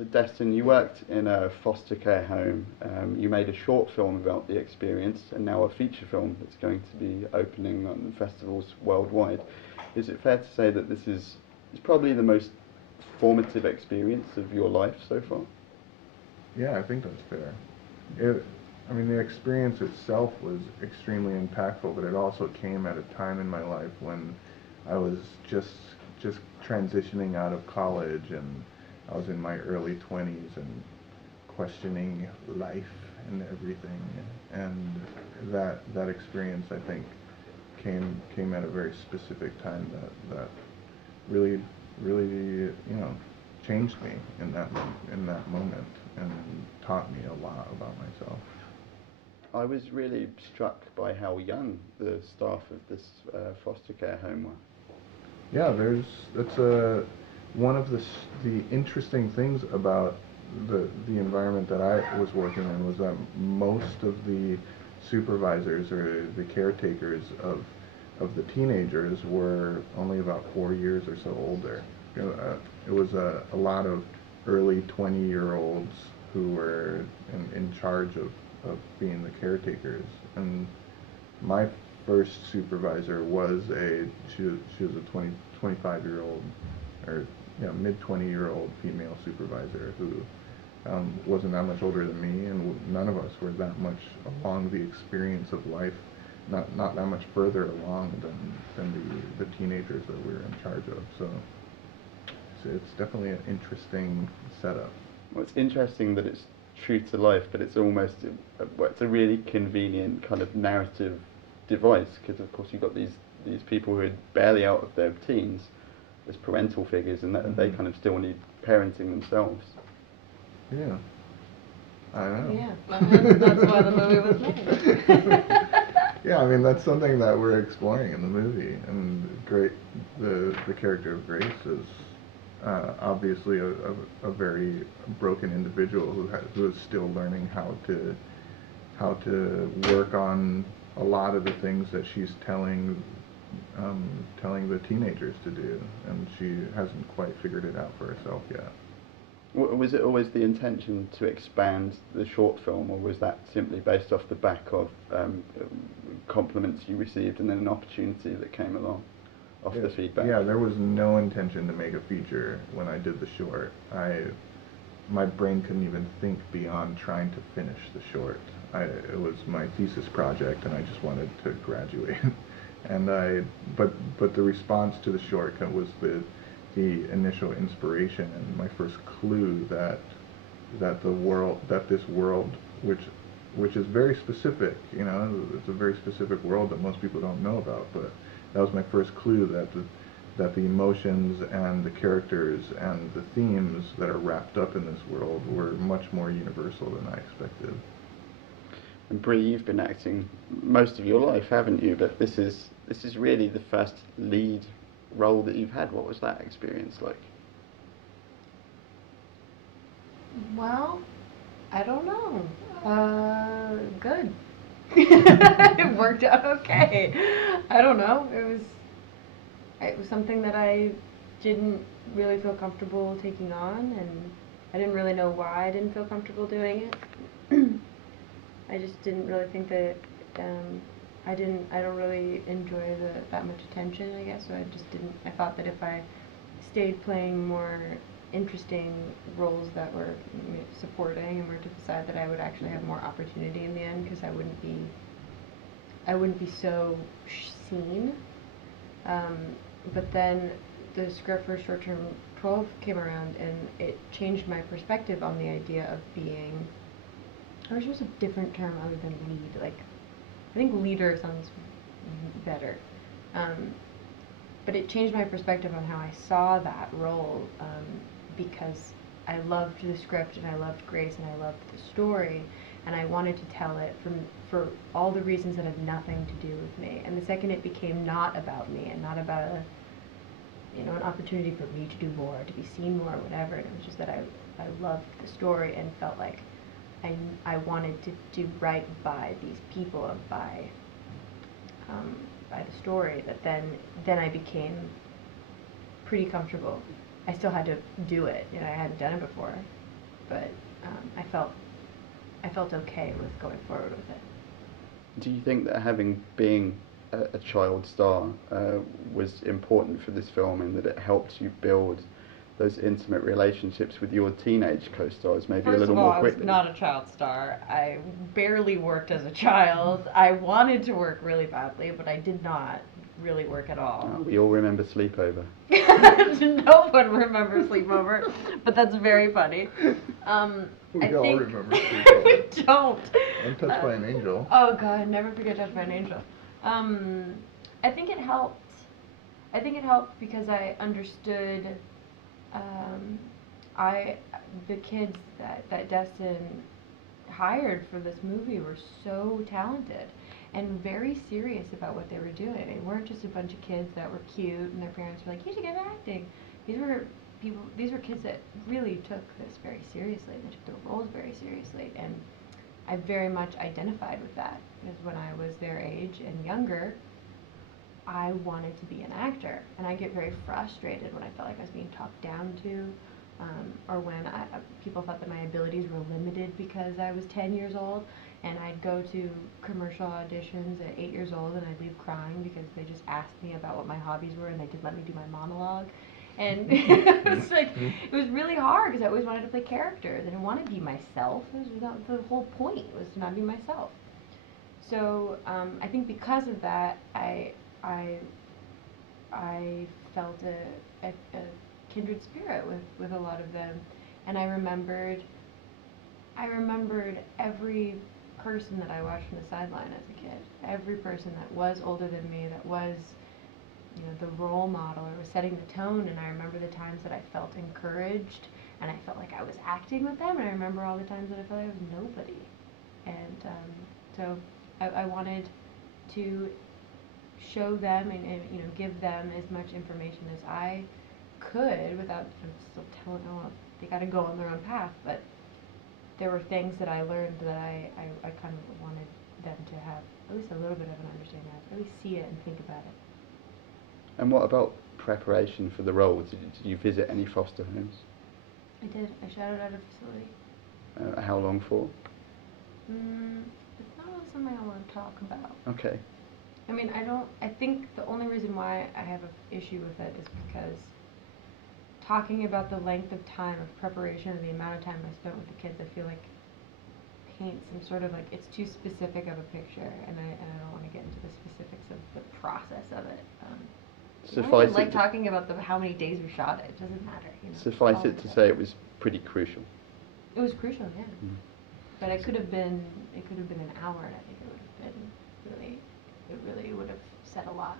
So Destin, you worked in a foster care home. You made a short film about the experience, and now a feature film that's going to be opening on festivals worldwide. Is it fair to say that this is probably the most formative experience of your life so far? Yeah, I think that's fair. It, I mean, the experience itself was extremely impactful, but it also came at a time in my life when I was just transitioning out of college, and I was in my early 20s and questioning life and everything. And that experience, I think, came at a very specific time that really really changed me in that moment and taught me a lot about myself. I was really struck by how young the staff of this foster care home were. Yeah, that's a one of the interesting things about the environment that I was working in was that most of the supervisors or the caretakers of the teenagers were only about 4 years or so older. It was a lot of early 20-year-olds who were in charge of being the caretakers. And my first supervisor was she was a 25-year-old or mid 20-year-old female supervisor who wasn't that much older than me, and none of us were that much along the experience of life, not that much further along than the teenagers that we were in charge of. So it's definitely an interesting setup. Well, it's interesting that it's true to life, but it's almost it's a really convenient kind of narrative device because, of course, you've got these people who are barely out of their teens as parental figures, and that they kind of still need parenting themselves. Yeah, I know. Yeah, that's why the movie was made. Yeah, I mean that's something that we're exploring in the movie, and the character of Grace is obviously a very broken individual who is still learning how to work on a lot of the things that she's telling the teenagers to do, and she hasn't quite figured it out for herself yet. Was it always the intention to expand the short film, or was that simply based off the back of compliments you received and then an opportunity that came along off the feedback? Yeah, there was no intention to make a feature when I did the short. My brain couldn't even think beyond trying to finish the short. It was my thesis project, and I just wanted to graduate. But the response to the short was the initial inspiration and my first clue that this world, which is very specific, it's a very specific world that most people don't know about, but that was my first clue that the emotions and the characters and the themes that are wrapped up in this world were much more universal than I expected. And Brie, you've been acting most of your life, haven't you? But this is really the first lead role that you've had. What was that experience like? Well, I don't know. Good. It worked out okay. I don't know. It was something that I didn't really feel comfortable taking on, and I didn't really know why I didn't feel comfortable doing it. I just didn't really think that I don't really enjoy that much attention, I guess. So I thought that if I stayed playing more interesting roles that were supporting and were to the side, that I would actually have more opportunity in the end, because I wouldn't be so seen. But then the script for Short Term 12 came around, and it changed my perspective on the idea of being, I wish there was a different term other than lead. Like, I think leader sounds better. But it changed my perspective on how I saw that role, because I loved the script, and I loved Grace, and I loved the story, and I wanted to tell it for all the reasons that had nothing to do with me. And the second it became not about me and not about an opportunity for me to do more, to be seen more, or whatever, and it was just that I loved the story and felt like I wanted to do right by these people and by the story, that then I became pretty comfortable. I still had to do it, I hadn't done it before, but I felt okay with going forward with it. Do you think that having being a child star was important for this film, in that it helped you build those intimate relationships with your teenage co-stars maybe a little more quickly? First of all, I was not a child star. I barely worked as a child. I wanted to work really badly, but I did not really work at all. We all remember Sleepover. No one remembers Sleepover, but that's very funny. We all remember Sleepover. We don't. Untouched by an Angel. Oh God, never forget Touched by an Angel. I think it helped. I think it helped because I understood. The kids that Destin hired for this movie were so talented and very serious about what they were doing. They weren't just a bunch of kids that were cute and their parents were like, you should get into acting. These were kids that really took this very seriously. They took their roles very seriously, and I very much identified with that, because when I was their age and younger, I wanted to be an actor, and I get very frustrated when I felt like I was being talked down to, or when people thought that my abilities were limited because I was 10 years old, and I'd go to commercial auditions at 8 years old, and I'd leave crying because they just asked me about what my hobbies were, and they didn't let me do my monologue, and it was really hard because I always wanted to play characters. I didn't want to be myself. The whole point was to not be myself. So I think because of that, I felt a kindred spirit with a lot of them, and I remembered every person that I watched from the sideline as a kid, every person that was older than me, that was, you know, the role model or was setting the tone. And I remember the times that I felt encouraged and I felt like I was acting with them, and I remember all the times that I felt like I was nobody. And so I wanted to show them and you know, give them as much information as I could without still telling them, oh, they got to go on their own path. But there were things that I learned that I kind of wanted them to have at least a little bit of an understanding of, at least see it and think about it. And what about preparation for the role? Did you visit any foster homes? I did. I shadowed at a facility. How long for? It's not really something I want to talk about. Okay. I mean, I think the only reason why I have an issue with it is because talking about the length of time of preparation and the amount of time I spent with the kids, I feel like paints some sort of, like, it's too specific of a picture, and I don't want to get into the specifics of the process of it. I don't like talking about how many days we shot it. It doesn't matter. You know, suffice it to say it was pretty crucial. It was crucial, yeah. But it could have been an hour, and I think it really would have said a lot.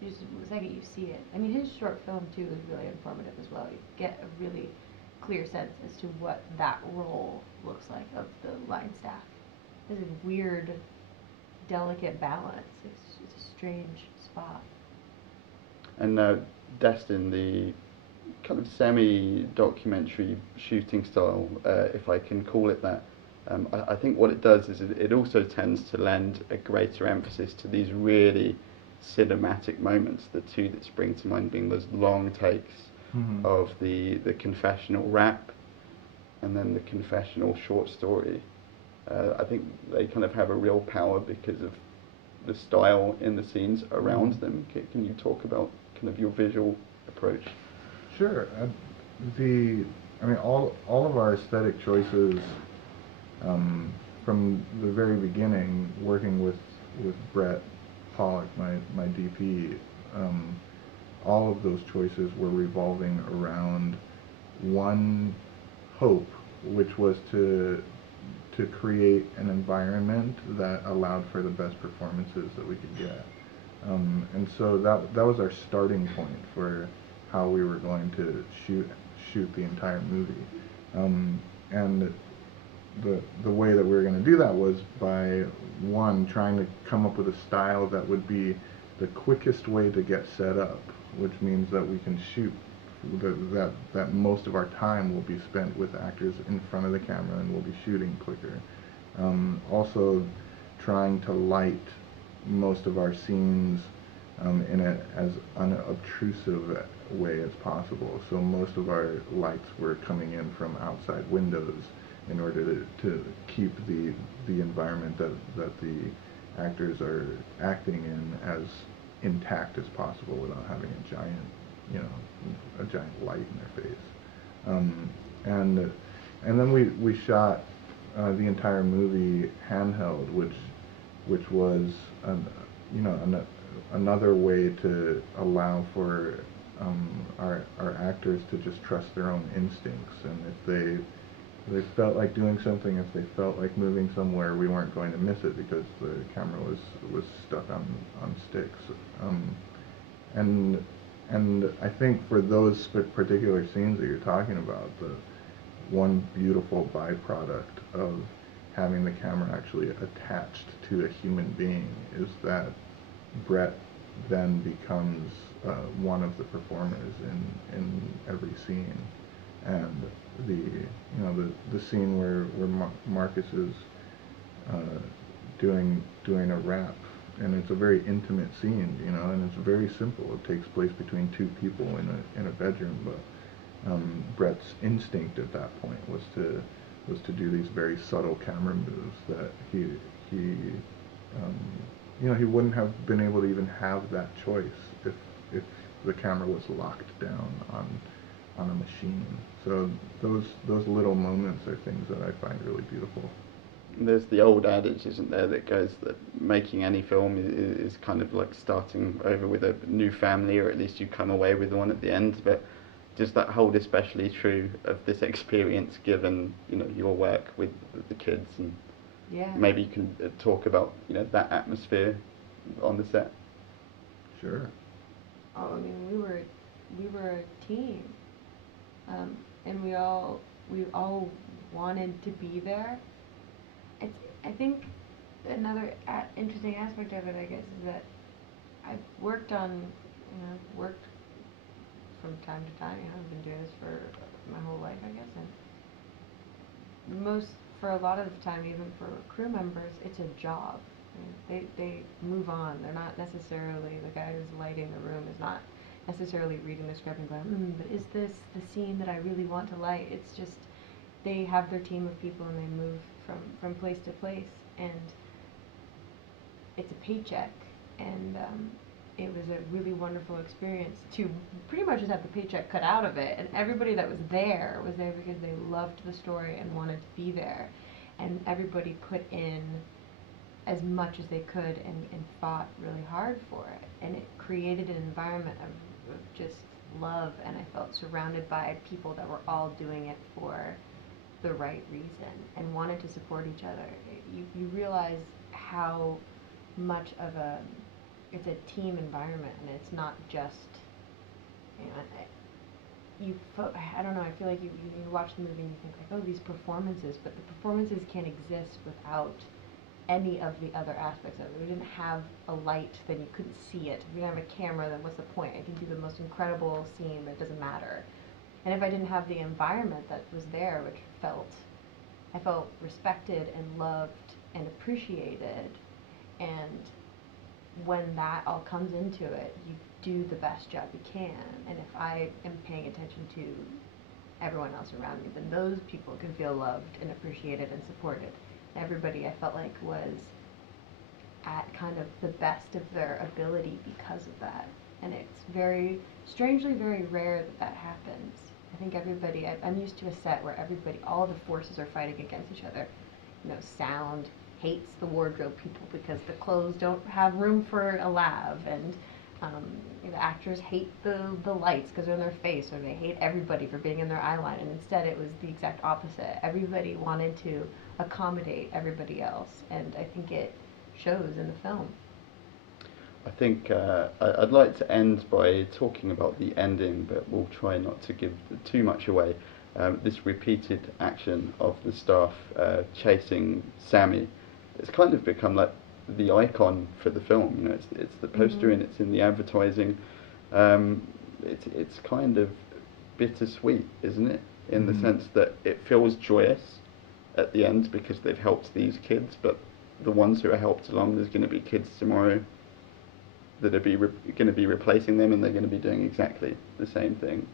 The second you see it, I mean, his short film too is really informative as well. You get a really clear sense as to what that role looks like of the line staff. There's a weird, delicate balance. It's a strange spot. And Destin, the kind of semi-documentary shooting style, if I can call it that, I think what it does is it also tends to lend a greater emphasis to these really cinematic moments. The two that spring to mind being those long takes of the confessional rap and then the confessional short story. I think they kind of have a real power because of the style in the scenes around them. Can you talk about kind of your visual approach? Sure. All of our aesthetic choices from the very beginning, working with Brett Pollock, my DP, all of those choices were revolving around one hope, which was to create an environment that allowed for the best performances that we could get. And so that was our starting point for how we were going to shoot the entire movie. And the way that we were going to do that was by, one, trying to come up with a style that would be the quickest way to get set up, which means that we can shoot, that most of our time will be spent with actors in front of the camera and we'll be shooting quicker. Also trying to light most of our scenes in it as unobtrusive way as possible. So most of our lights were coming in from outside windows in order to keep the environment that the actors are acting in as intact as possible without having a giant, a giant light in their face. And then we shot the entire movie handheld, which was another way to allow for our actors to just trust their own instincts, and if they felt like doing something, if they felt like moving somewhere, we weren't going to miss it because the camera was stuck on sticks. And I think for those particular scenes that you're talking about, the one beautiful byproduct of having the camera actually attached to a human being is that Brett then becomes one of the performers in every scene. And the scene where Marcus is doing a rap, and it's a very intimate scene, and it's very simple. It takes place between two people in a bedroom, but Brett's instinct at that point was to do these very subtle camera moves that he wouldn't have been able to even have that choice if the camera was locked down on a machine. So those little moments are things that I find really beautiful. There's the old adage, isn't there, that goes that making any film is kind of like starting over with a new family, or at least you come away with one at the end. But does that hold especially true of this experience, given your work with the kids? And Yeah. maybe you can talk about that atmosphere on the set. Sure. Oh, I mean, we were a team, and we all wanted to be there. I think another interesting aspect of it, I guess, is that I've worked worked from time to time. I've been doing this for my whole life, I guess, and for a lot of the time, even for crew members, it's a job. They move on. They're not necessarily, the guy who's lighting the room is not necessarily reading the script and going, but is this the scene that I really want to light? It's just, they have their team of people and they move from place to place, and it's a paycheck, and it was a really wonderful experience to pretty much just have the paycheck cut out of it, and everybody that was there because they loved the story and wanted to be there, and everybody put in as much as they could and fought really hard for it, and it created an environment of just love, and I felt surrounded by people that were all doing it for the right reason and wanted to support each other. You realize how much of it's a team environment, and it's not just, I don't know, I feel like you watch the movie and you think like, oh, these performances, but the performances can't exist without any of the other aspects of it. We didn't have a light, then you couldn't see it. If we didn't have a camera, then what's the point? I can do the most incredible scene, but it doesn't matter. And if I didn't have the environment that was there, which I felt respected and loved and appreciated, and when that all comes into it, you do the best job you can. And if I am paying attention to everyone else around me, then those people can feel loved and appreciated and supported. Everybody, I felt like, was at kind of the best of their ability because of that. And it's strangely very rare that happens. I think everybody, I'm used to a set where all the forces are fighting against each other. Sound hates the wardrobe people because the clothes don't have room for a lav, and the actors hate the lights because they're in their face, or they hate everybody for being in their eye line, and instead it was the exact opposite. Everybody wanted to accommodate everybody else, and I think it shows in the film. I think I'd like to end by talking about the ending, but we'll try not to give too much away. This repeated action of the staff chasing Sammy, it's kind of become like the icon for the film. It's the poster and it's in the advertising. It's kind of bittersweet, isn't it? In the sense that it feels joyous at the end because they've helped these kids, but the ones who are helped along, there's going to be kids tomorrow that are going to be replacing them, and they're going to be doing exactly the same thing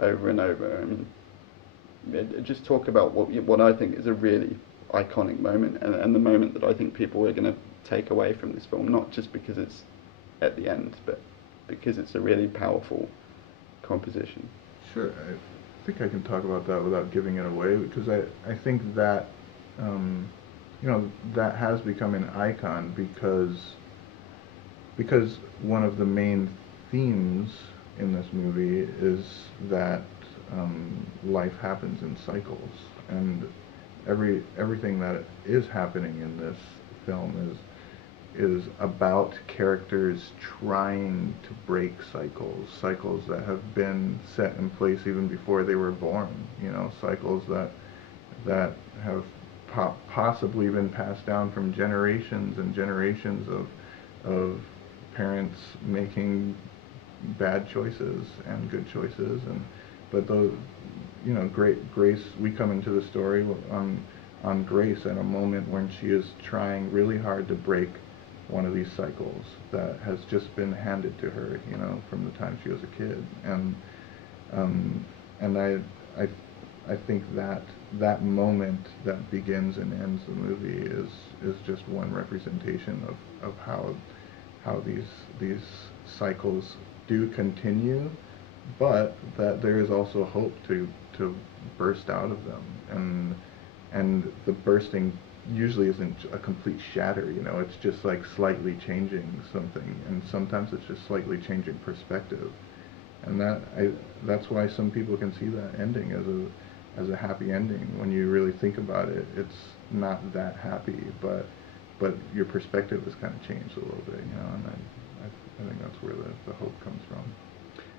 over and over. I mean, just talk about what I think is a really iconic moment, and the moment that I think people are going to take away from this film, not just because it's at the end, but because it's a really powerful composition. Sure, I think I can talk about that without giving it away, because I think that that has become an icon because one of the main themes in this movie is that life happens in cycles, and everything that is happening in this film is about characters trying to break cycles that have been set in place even before they were born, cycles that have possibly been passed down from generations and generations of parents making bad choices and good choices, but those, Grace, we come into the story on Grace at a moment when she is trying really hard to break one of these cycles that has just been handed to her, from the time she was a kid, and I think that moment that begins and ends the movie is just one representation of how these cycles do continue, but that there is also hope to burst out of them, and the bursting usually isn't a complete shatter, it's just like slightly changing something, and sometimes it's just slightly changing perspective, and that's why some people can see that ending as a happy ending. When you really think about it, it's not that happy, but your perspective has kind of changed a little bit, and I think that's where the hope comes from.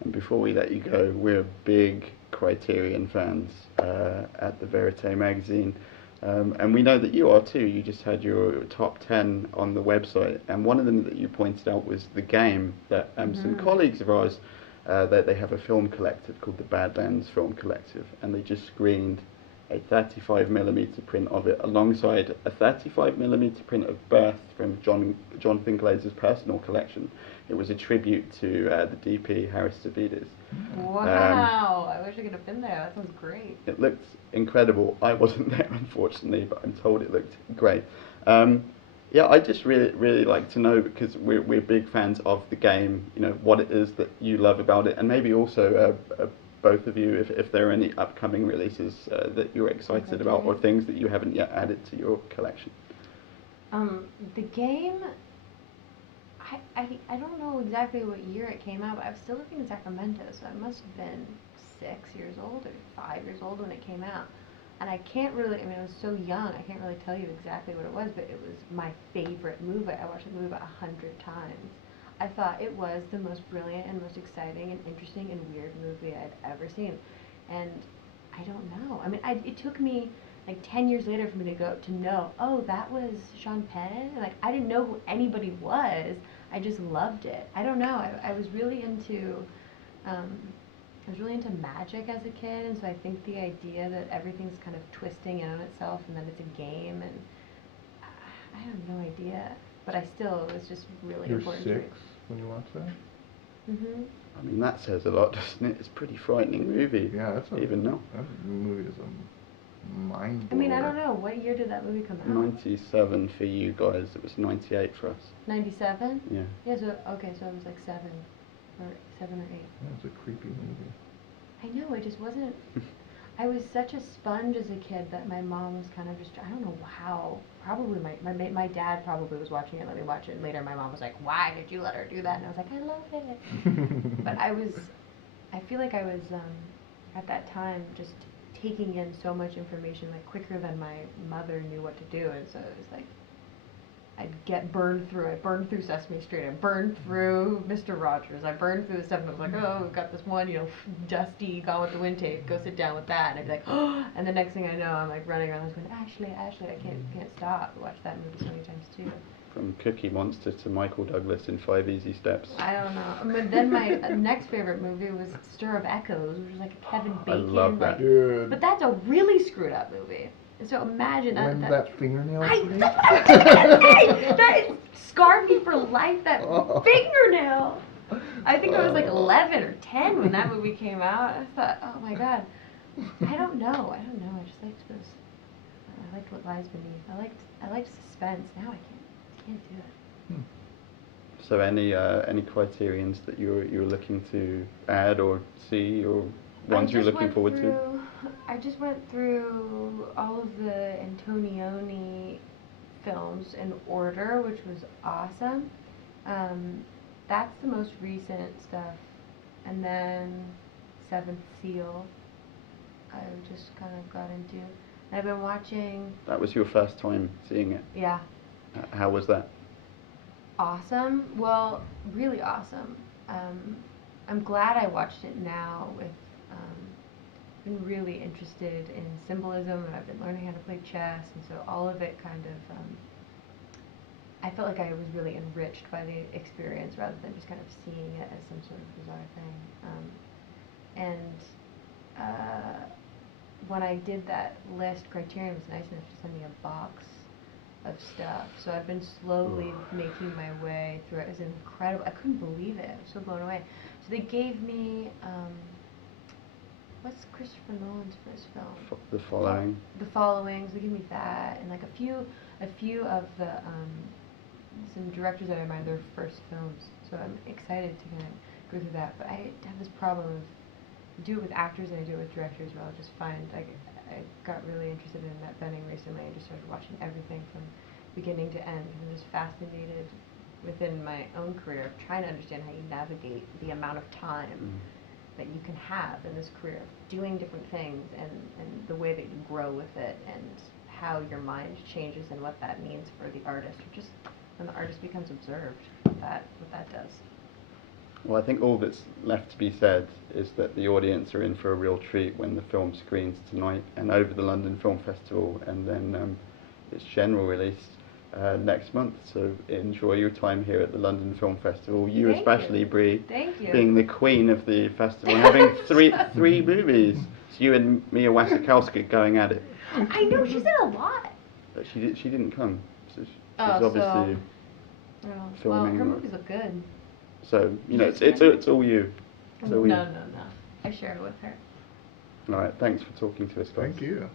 And before we let you go, we're big Criterion fans at the Vérité magazine, and we know that you are too. You just had your top 10 on the website, and one of them that you pointed out was The Game, that some colleagues of ours, that they have a film collective called the Badlands Film Collective, and they just screened a 35mm print of it alongside a 35mm print of Birth from John Finlay's personal collection. It was a tribute to the DP Harris Savides. Wow, I wish I could have been there. That sounds great. It looked incredible. I wasn't there, unfortunately, but I'm told it looked great. Yeah, I just really like to know, because we're big fans of The Game, what it is that you love about it, and maybe also both of you, if there are any upcoming releases that you're excited about, or things that you haven't yet added to your collection. The Game, I don't know exactly what year it came out, but I was still living in Sacramento, so I must have been 6 years old or 5 years old when it came out. And I can't really, I was so young, I can't really tell you exactly what it was, but it was my favorite movie. I watched the movie about 100 times. I thought it was the most brilliant and most exciting and interesting and weird movie I'd ever seen. And I don't know. It took me like 10 years later for me to know, oh, that was Sean Penn? Like, I didn't know who anybody was. I just loved it. I don't know. I was really into magic as a kid, and so I think the idea that everything's kind of twisting in on itself and that it's a game, and I have no idea. But it was just really important to me. You're 6 when you watch that? That says a lot, doesn't it? It's a pretty frightening movie. Yeah, even now. That movie is a mind blower. I don't know. What year did that movie come out? 97 for you guys. It was 98 for us. 97? Yeah. Yeah, so I was like 7 or 8. Yeah, it's a creepy movie. I know, it just wasn't. I was such a sponge as a kid that my mom was kind of just, I don't know how, probably my dad probably was watching it, let me watch it, and later my mom was like, why did you let her do that? And I was like, I loved it. But I feel like I was, at that time, just taking in so much information, like, quicker than my mother knew what to do, and so it was like, I'd get burned through. I burned through Sesame Street. I burned through Mr. Rogers. I burned through the stuff, and I was like, oh, we've got this one, dusty Gone with the Wind tape. Go sit down with that. And I'd be like, oh, and the next thing I know, I'm like running around, I was going, Ashley, I can't stop. I watched that movie so many times too. From Cookie Monster to Michael Douglas in 5 Easy Steps. I don't know. But then my next favorite movie was Stir of Echoes, which was like a Kevin Bacon. I love that. Dude. But that's a really screwed up movie. And so imagine When that fingernail I today? that scarred me for life, that Oh. fingernail. I think I was like Oh. 11 or 10 when that movie came out. I thought, oh my god. I don't know. I just liked those. I liked what lies beneath. I liked suspense. Now I can't do it. So any criterions that you're looking to add or see, or ones you're looking forward to? I just went through all of the Antonioni films in order, which was awesome. That's the most recent stuff. And then Seventh Seal, I just kind of got into. And I've been watching. That was your first time seeing it. Yeah. How was that? Awesome. Well, really awesome. I'm glad I watched it now with, been really interested in symbolism, and I've been learning how to play chess, and so all of it kind of, I felt like I was really enriched by the experience rather than just kind of seeing it as some sort of bizarre thing. When I did that list, Criterion was nice enough to send me a box of stuff. So I've been slowly making my way through it. It was incredible. I couldn't believe it. I was so blown away. So they gave me, what's Christopher Nolan's first film? The Following. The Followings. They gave me that, and like a few of the some directors that I admire their first films. So I'm excited to kind of go through that. But I have this problem of do it with actors and I do it with directors where I'll just find I got really interested in Annette Bening recently. I just started watching everything from beginning to end because I'm just fascinated within my own career of trying to understand how you navigate the amount of time that you can have in this career of doing different things and the way that you grow with it and how your mind changes and what that means for the artist, or just when the artist becomes observed, what that does. Well, I think all that's left to be said is that the audience are in for a real treat when the film screens tonight and over the London Film Festival, and then its general release next month. So enjoy your time here at the London Film Festival. You Thank especially, you. Brie, Thank you. being the queen of the festival, having three movies. It's you and Mia Wasikowska going at it. I know, she's in a lot. But she didn't come. So she's Oh, obviously well, filming. her movies look good. So it's all you. It's all you. No. I share it with her. All right. Thanks for talking to us, guys. Thank you.